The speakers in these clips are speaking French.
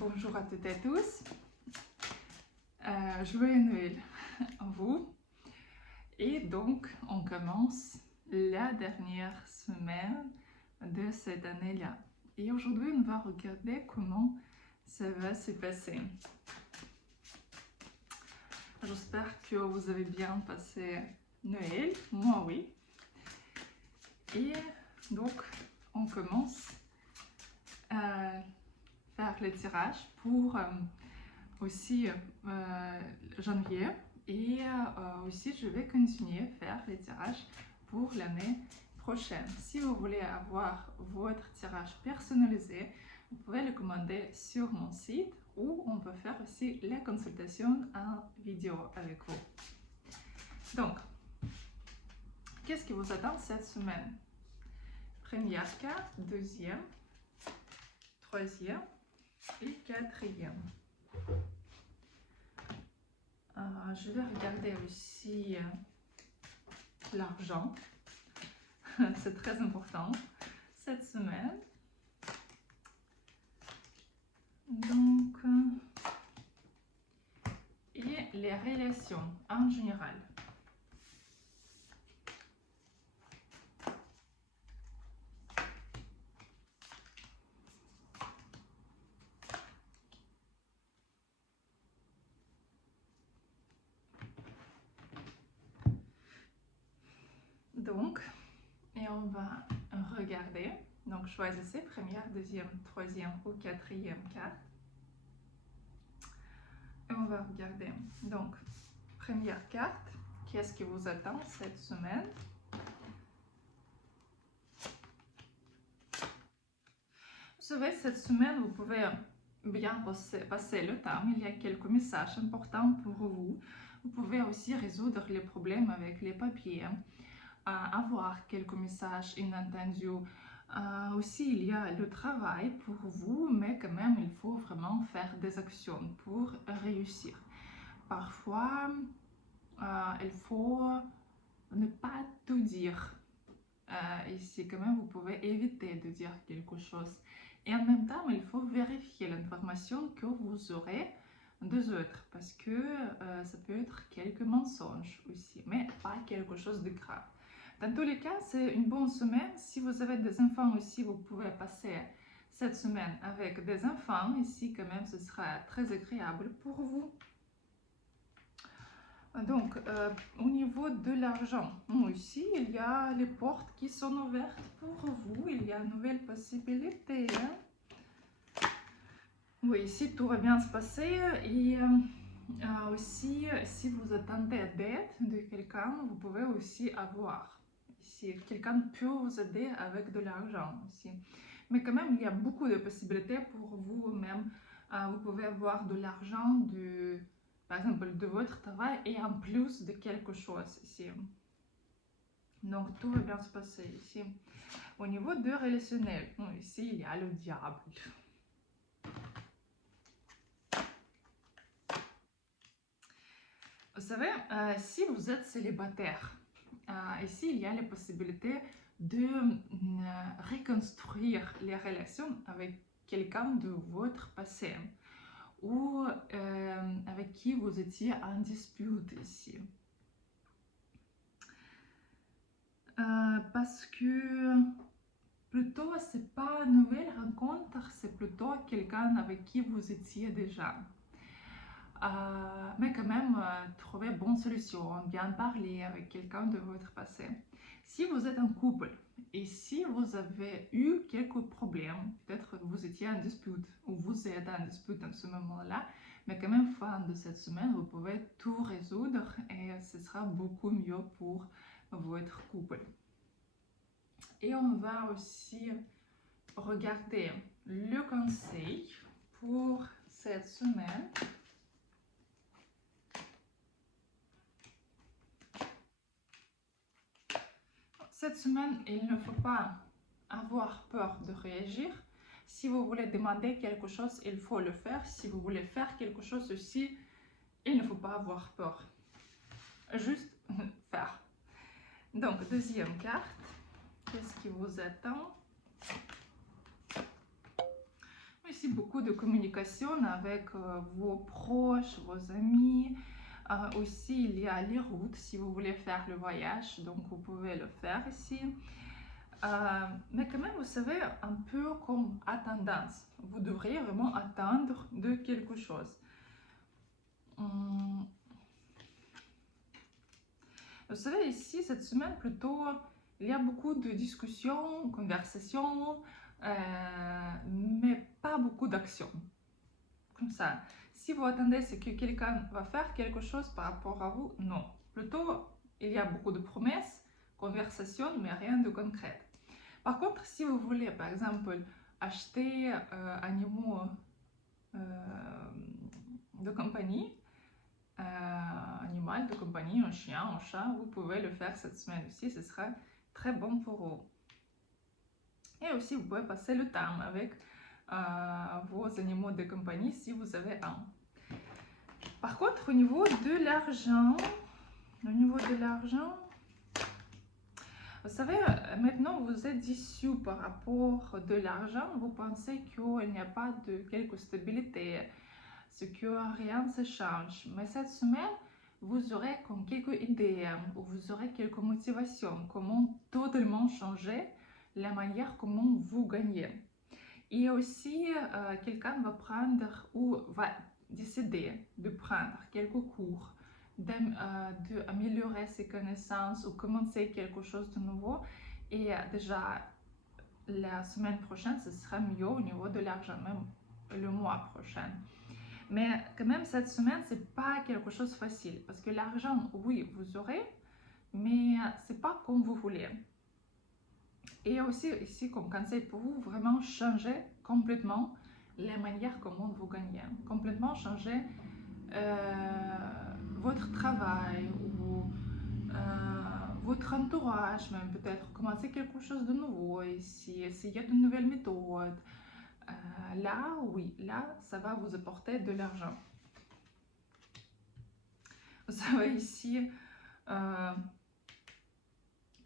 Bonjour à toutes et à tous. Joyeux Noël à vous. Et donc, on commence la dernière semaine de cette année-là. Et aujourd'hui, on va regarder comment ça va se passer. J'espère que vous avez bien passé Noël. Moi, oui. Et donc, on commence à faire le tirage pour aussi janvier. Et aussi, je vais continuer à faire les tirages pour l'année prochaine. Si vous voulez avoir votre tirage personnalisé, vous pouvez le commander sur mon site ou on peut faire aussi la consultation en vidéo avec vous. Donc, qu'est-ce qui vous attend cette semaine? Première carte, deuxième, troisième et quatrième. Je vais regarder aussi l'argent. C'est très important cette semaine. Donc, et les relations en général. Donc, et on va regarder. Donc, choisissez première, deuxième, troisième ou quatrième carte. Et on va regarder. Donc, première carte, qu'est-ce qui vous attend cette semaine? Vous savez, cette semaine, vous pouvez bien passer le temps. Il y a quelques messages importants pour vous. Vous pouvez aussi résoudre les problèmes avec les papiers. Avoir quelques messages inattendus. Aussi, il y a le travail pour vous, mais quand même, il faut vraiment faire des actions pour réussir. Parfois, il faut ne pas tout dire. Ici, quand même, vous pouvez éviter de dire quelque chose. Et en même temps, il faut vérifier l'information que vous aurez des autres, parce que ça peut être quelques mensonges aussi, mais pas quelque chose de grave. Dans tous les cas, c'est une bonne semaine. Si vous avez des enfants aussi, vous pouvez passer cette semaine avec des enfants. Ici, quand même, ce sera très agréable pour vous. Donc, au niveau de l'argent, ici, il y a les portes qui sont ouvertes pour vous. Il y a une nouvelle possibilité. Oui, ici, tout va bien se passer. Et aussi, si vous attendez d'aide de quelqu'un, vous pouvez aussi avoir. Si quelqu'un peut vous aider avec de l'argent aussi. Mais quand même, il y a beaucoup de possibilités pour vous-même. Vous pouvez avoir de l'argent, par exemple, de votre travail et en plus de quelque chose ici. Donc, tout va bien se passer ici. Au niveau de relationnel, ici, il y a le diable. Vous savez, si vous êtes célibataire, ici, il y a la possibilité de reconstruire les relations avec quelqu'un de votre passé ou avec qui vous étiez en dispute ici. Parce que plutôt, c'est pas une nouvelle rencontre, c'est plutôt quelqu'un avec qui vous étiez déjà. Mais quand même, trouver une bonne solution, bien parler avec quelqu'un de votre passé. Si vous êtes en couple et si vous avez eu quelques problèmes, peut-être que vous étiez en dispute ou vous êtes en dispute en ce moment-là, mais quand même, fin de cette semaine, vous pouvez tout résoudre et ce sera beaucoup mieux pour votre couple. Et on va aussi regarder le conseil pour cette semaine. Cette semaine, il ne faut pas avoir peur de réagir. Si vous voulez demander quelque chose, il faut le faire. Si vous voulez faire quelque chose aussi, il ne faut pas avoir peur. Juste faire. Donc, deuxième carte. Qu'est-ce qui vous attend? aussi beaucoup de communication avec vos proches, vos amis. Aussi, il y a les routes si vous voulez faire le voyage, donc vous pouvez le faire ici. Mais quand même, vous savez, un peu comme attendance. Vous devriez vraiment attendre de quelque chose. Vous savez, ici, cette semaine, plutôt, il y a beaucoup de discussions, conversations, mais pas beaucoup d'actions. Comme ça. Si vous attendez c'est que quelqu'un va faire quelque chose par rapport à vous, non. Plutôt, il y a beaucoup de promesses, conversations, mais rien de concret. Par contre, si vous voulez, par exemple, acheter un animal de compagnie, animal de compagnie, un chien, un chat, vous pouvez le faire cette semaine aussi, ce sera très bon pour vous. Et aussi, vous pouvez passer le temps avec vos animaux de compagnie si vous avez un. Par contre, au niveau de l'argent, vous savez, maintenant vous êtes déçu par rapport de l'argent, vous pensez qu'il n'y a pas de quelque stabilité, ce que rien ne se change. Mais cette semaine, vous aurez comme quelques idées, ou vous aurez quelques motivations, comment totalement changer la manière comment vous gagnez. Et aussi, quelqu'un va prendre ou va décider de prendre quelques cours, d'améliorer ses connaissances ou commencer quelque chose de nouveau. Et déjà, la semaine prochaine, ce sera mieux au niveau de l'argent, même le mois prochain. Mais quand même, cette semaine, c'est pas quelque chose de facile. Parce que l'argent, oui, vous aurez, mais c'est pas comme vous voulez. Et aussi, ici, comme conseil pour vous, vraiment changer complètement la manière comment vous gagnez. Complètement changer votre travail ou votre entourage, même peut-être commencer quelque chose de nouveau ici, essayer de nouvelles méthodes. Là, oui, là, ça va vous apporter de l'argent. Vous savez, ici,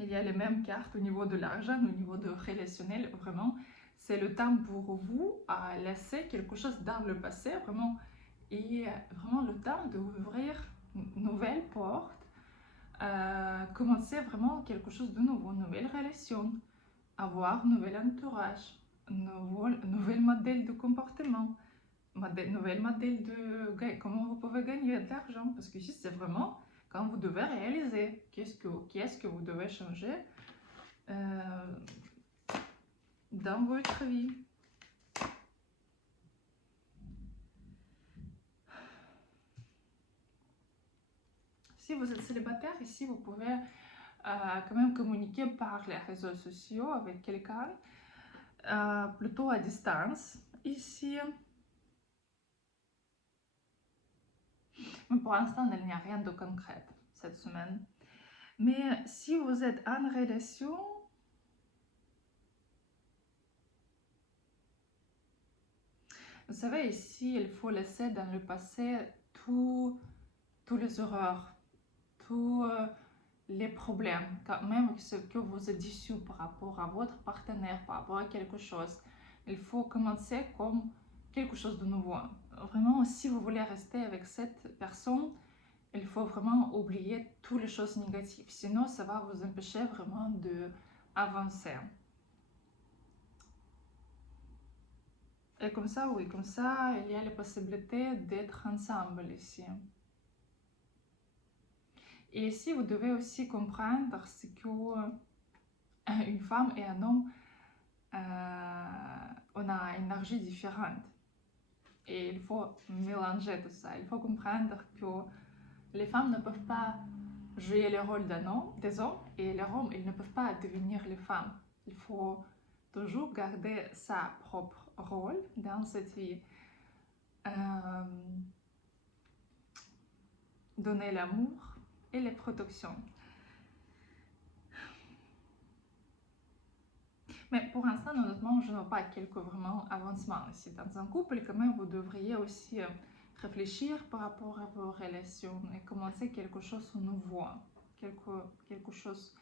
il y a les mêmes cartes au niveau de l'argent, au niveau de relationnel. Vraiment, c'est le temps pour vous à laisser quelque chose dans le passé, vraiment. Et vraiment le temps d'ouvrir une nouvelle porte, commencer vraiment quelque chose de nouveau, une nouvelle relation, avoir un nouvel entourage, nouvel modèle de comportement, nouvel modèle de comment vous pouvez gagner de l'argent. Parce que ici, c'est vraiment quand vous devez réaliser qu'est-ce que vous devez changer dans votre vie. Si vous êtes célibataire, ici, vous pouvez quand même communiquer par les réseaux sociaux avec quelqu'un, plutôt à distance. Ici, mais pour l'instant, il n'y a rien de concret cette semaine. Mais si vous êtes en relation, vous savez, ici, il faut laisser dans le passé tous les horreurs, tous les problèmes, quand même ce que vous êtes déçu par rapport à votre partenaire, par rapport à quelque chose. Il faut commencer comme quelque chose de nouveau. Vraiment, si vous voulez rester avec cette personne, il faut vraiment oublier toutes les choses négatives. Sinon, ça va vous empêcher vraiment d'avancer. Et comme ça, oui, comme ça, il y a la possibilité d'être ensemble ici. Et ici, vous devez aussi comprendre ce qu'une femme et un homme, on a une énergie différente. Et il faut mélanger tout ça. Il faut comprendre que les femmes ne peuvent pas jouer le rôle des hommes et les hommes, ils ne peuvent pas devenir les femmes. Il faut toujours garder sa propre rôle dans cette vie. Donner l'amour et les protections. Mais pour l'instant, honnêtement, je ne vois pas quelques vraiment avancements ici. Dans un couple, quand même, vous devriez aussi réfléchir par rapport à vos relations et commencer quelque chose de nouveau, quelque chose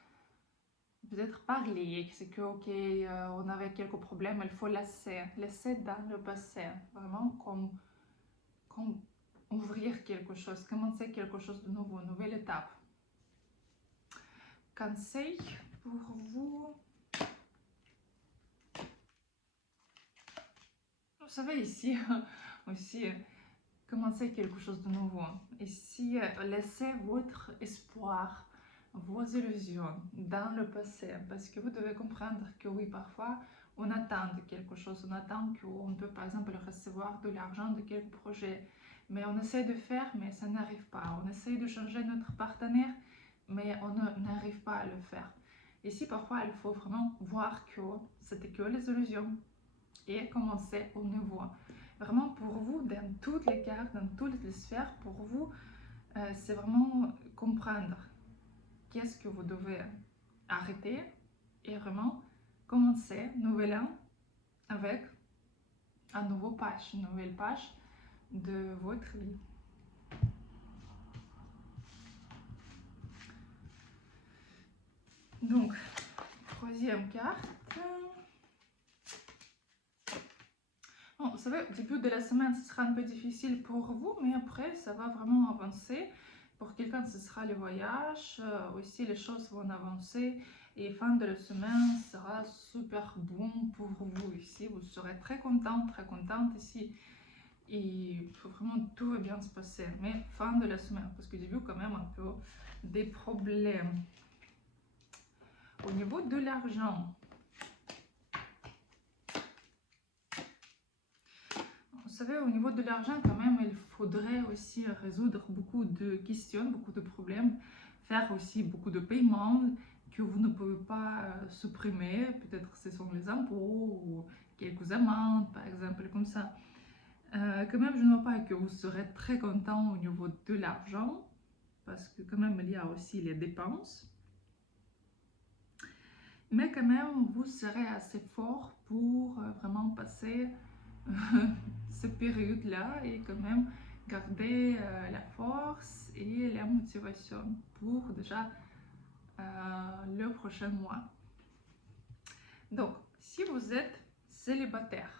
peut-être parler, c'est que, ok, on avait quelques problèmes, il faut laisser dans le passé, vraiment comme ouvrir quelque chose, commencer quelque chose de nouveau, nouvelle étape. Conseil pour vous. Vous savez, ici aussi, commencer quelque chose de nouveau. Ici, laissez votre espoir, vos illusions dans le passé, parce que vous devez comprendre que oui, parfois, on attend quelque chose, on attend qu'on peut par exemple recevoir de l'argent de quelques projets, mais on essaie de faire, mais ça n'arrive pas. On essaie de changer notre partenaire, mais on n'arrive pas à le faire. Ici, parfois, il faut vraiment voir que c'était que les illusions et commencer au nouveau. Vraiment pour vous, dans toutes les cartes, dans toutes les sphères, pour vous, c'est vraiment comprendre qu'est-ce que vous devez arrêter et vraiment commencer nouvel an avec un nouveau page, une nouvelle page de votre vie. Donc, troisième carte. Bon, vous savez, au début de la semaine, ce sera un peu difficile pour vous, mais après, ça va vraiment avancer. Pour quelqu'un, ce sera le voyage, aussi les choses vont avancer. Et fin de la semaine sera super bon pour vous ici. Vous serez très contente ici. Et vraiment, tout va bien se passer. Mais fin de la semaine, parce que j'ai vu quand même un peu des problèmes. Au niveau de l'argent, vous savez, au niveau de l'argent, quand même, il faudrait aussi résoudre beaucoup de questions, beaucoup de problèmes, faire aussi beaucoup de paiements que vous ne pouvez pas supprimer. Peut-être ce sont les impôts ou quelques amendes, par exemple, comme ça. Quand même, je ne vois pas que vous serez très content au niveau de l'argent, parce que quand même, il y a aussi les dépenses. Mais quand même, vous serez assez fort pour vraiment passer cette période-là et quand même garder la force et la motivation pour déjà le prochain mois. Donc, si vous êtes célibataire,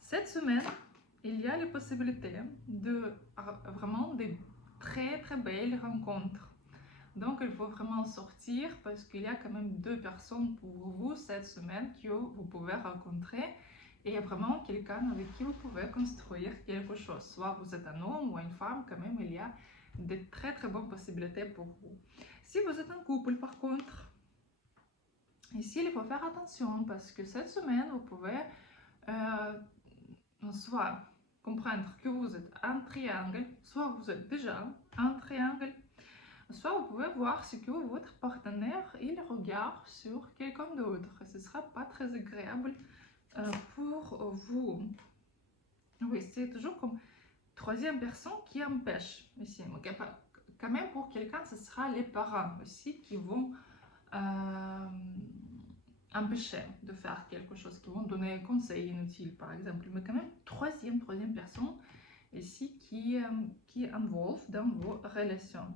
cette semaine, il y a la possibilité de vraiment des très très belles rencontres. Donc, il faut vraiment sortir parce qu'il y a quand même 2 personnes pour vous cette semaine que vous pouvez rencontrer. Et il y a vraiment quelqu'un avec qui vous pouvez construire quelque chose. Soit vous êtes un homme ou une femme, quand même, il y a de très très bonnes possibilités pour vous. Si vous êtes un couple, par contre, ici, il faut faire attention parce que cette semaine, vous pouvez soit comprendre que vous êtes un triangle, soit vous êtes déjà un triangle, soit vous pouvez voir ce que votre partenaire il regarde sur quelqu'un d'autre. Ce ne sera pas très agréable pour vous. Oui, c'est toujours comme troisième personne qui empêche ici. Quand même pour quelqu'un, ce sera les parents aussi qui vont empêcher de faire quelque chose, qui vont donner un conseil inutile par exemple. Mais quand même, troisième personne ici qui involve dans vos relations.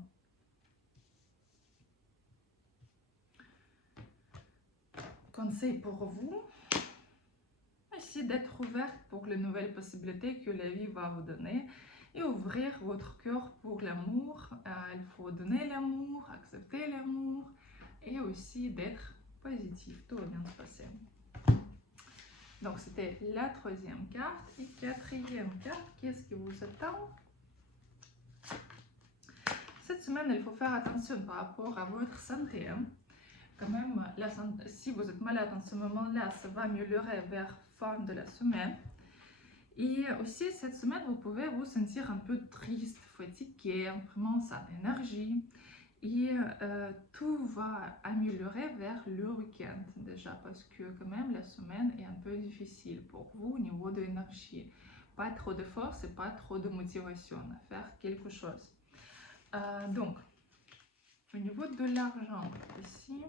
Conseil pour vous, essayez d'être ouverte pour les nouvelles possibilités que la vie va vous donner et ouvrir votre cœur pour l'amour. Il faut donner l'amour, accepter l'amour et aussi d'être positif. Tout va bien se passer. Donc, c'était la troisième carte. Et quatrième carte, qu'est-ce qui vous attend? Cette semaine, il faut faire attention par rapport à votre santé. Quand même, si vous êtes malade en ce moment-là, ça va améliorer vers fin de la semaine. Et aussi, cette semaine, vous pouvez vous sentir un peu triste, fatigué, vraiment sans énergie. Et tout va améliorer vers le week-end déjà, parce que quand même, la semaine est un peu difficile pour vous au niveau de l'énergie. Pas trop de force et pas trop de motivation à faire quelque chose. Donc, au niveau de l'argent, ici...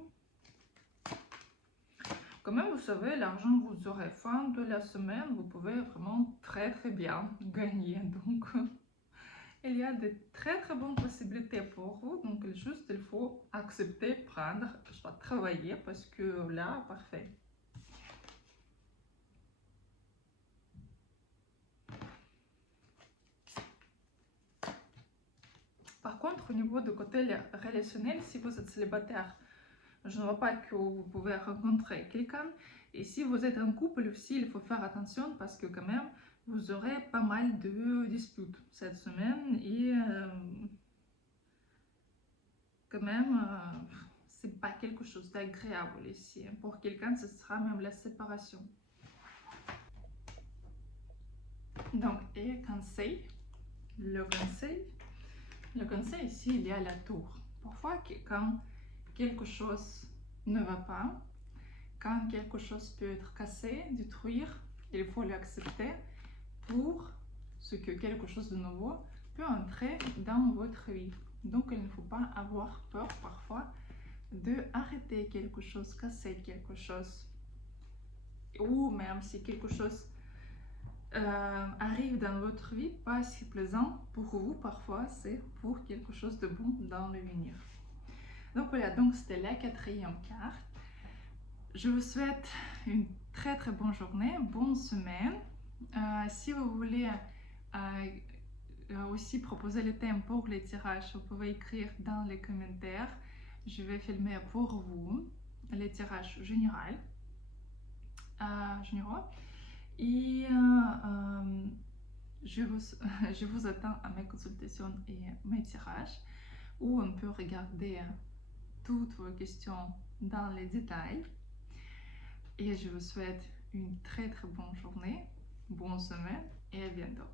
Quand même, vous savez, l'argent vous aurez fin de la semaine, vous pouvez vraiment très très bien gagner. Donc, il y a de très très bonnes possibilités pour vous, donc juste il faut accepter, prendre, soit travailler parce que là, parfait. Par contre, au niveau du côté relationnel, si vous êtes célibataire, je ne vois pas que vous pouvez rencontrer quelqu'un. Et si vous êtes en couple aussi, il faut faire attention parce que quand même, vous aurez pas mal de disputes cette semaine et quand même, c'est pas quelque chose d'agréable ici. Pour quelqu'un, ce sera même la séparation. Donc, et conseil, le conseil ici, il y a la tour. Parfois, quand quelque chose ne va pas, quand quelque chose peut être cassé, détruire, il faut l'accepter pour ce que quelque chose de nouveau peut entrer dans votre vie. Donc, il ne faut pas avoir peur parfois de arrêter quelque chose, casser quelque chose. Ou même si quelque chose arrive dans votre vie, pas si plaisant pour vous, parfois c'est pour quelque chose de bon dans l'avenir. Donc voilà, donc c'était la 4e carte. Je vous souhaite une très très bonne journée, bonne semaine. Si vous voulez aussi proposer les thèmes pour les tirages, vous pouvez écrire dans les commentaires. Je vais filmer pour vous les tirages généraux. Et je vous attends à mes consultations et mes tirages où on peut regarder toutes vos questions dans les détails. Et je vous souhaite une très très bonne journée, bonne semaine et à bientôt.